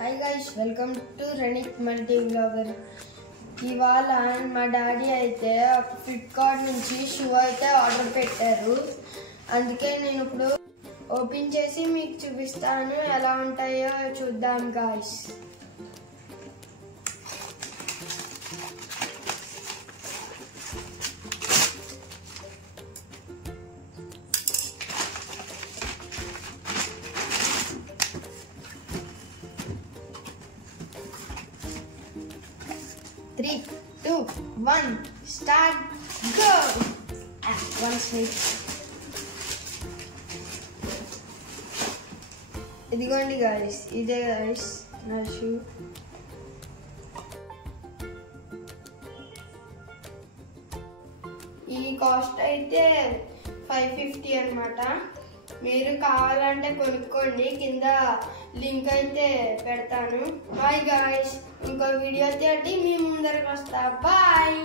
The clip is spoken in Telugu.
Hi guys, welcome to Ranith multi blogger. ఇవాళ మా డాడీ అయితే ఒక ఫ్లిప్కార్ట్ నుంచి షూ అయితే ఆర్డర్ పెట్టారు. అందుకే నేను ఇప్పుడు ఓపెన్ చేసి మీకు చూపిస్తాను, ఎలా ఉంటాయో చూద్దాం guys. Three, two, one, start, go! One side. ఇదిగోండి గాయస్, ఇదే గాయస్ నా షూ. ఈ కాస్ట్ అయితే 550 అన్నమాట. మీరు కావాలంటే కొనుక్కోండి, కింద లింక్ అయితే పెడతాను. బాయ్ గాయస్, ఇంకో వీడియో తోటి మీ ముందరకు వస్తా. బాయ్.